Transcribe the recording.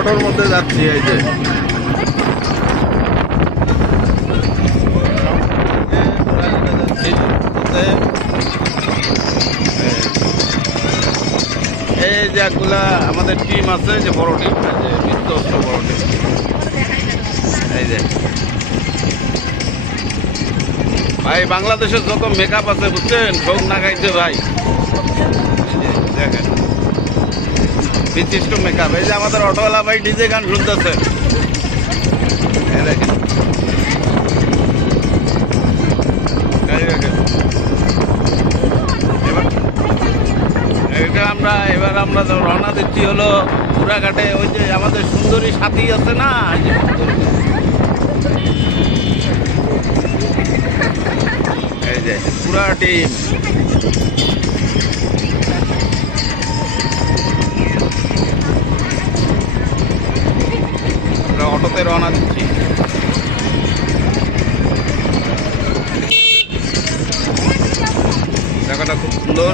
অটোর মধ্যে যাচ্ছি। এই যে এই যে একগুলা আমাদের টিম আছে, যে বড় টিম, যে বিশ্বস্ত বড় টিম। এই যে ভাই বাংলাদেশের যত মেকআপ আছে বুঝছেন, শোক না গাইছে ভাই। দেখেন বিশিষ্ট মেকআপ। এই যে আমাদের অটোওয়ালা ভাই ডিজে গান শুনতেছে। দেখেন এবার আমরা রওনা দিচ্ছি হলো পুরাঘাটে। ওই যে আমাদের সুন্দরী সাথী আছে না, এই যে পুরা টিম। আমরা অটোতে রওনা দিচ্ছি। জায়গাটা খুব সুন্দর।